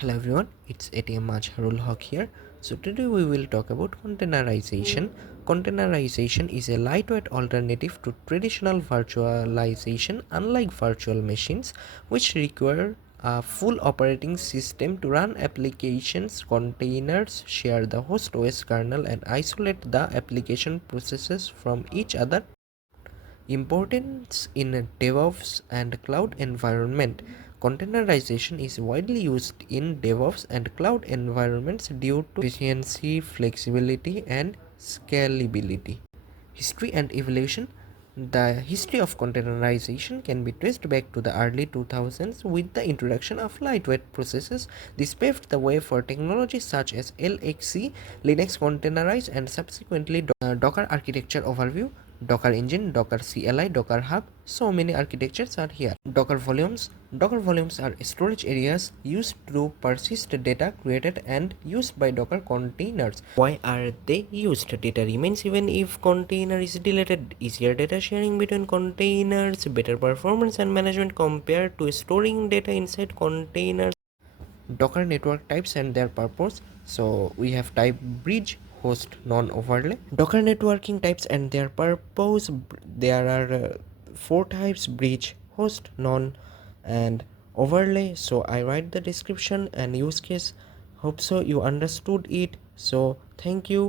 Hello everyone, it's ATM Harul Haq here. So today we will talk about containerization. Containerization is a lightweight alternative to traditional virtualization, unlike virtual machines, which require a full operating system to run applications. Containers share the host OS kernel and isolate the application processes from each other. Importance in DevOps and cloud environment. Containerization is widely used in DevOps and cloud environments due to efficiency, flexibility, and scalability. History and evolution. The history of containerization can be traced back to the early 2000s with the introduction of lightweight processes. This paved the way for technologies such as LXC, Linux containerized, and subsequently Docker architecture overview. Docker engine, Docker CLI, Docker hub, so many architectures are here. Docker volumes. Docker volumes are storage areas used to persist data created and used by Docker containers. Why are they used? Data remains even if container is deleted. Easier data sharing between containers, better performance and management compared to storing data inside containers. Docker network types and their purpose. So we have type bridge, host, non-overlay. Docker networking types and their purpose. There are four types: bridge, host, non, and overlay. So I write the description and use case. Hope so you understood it. So thank you.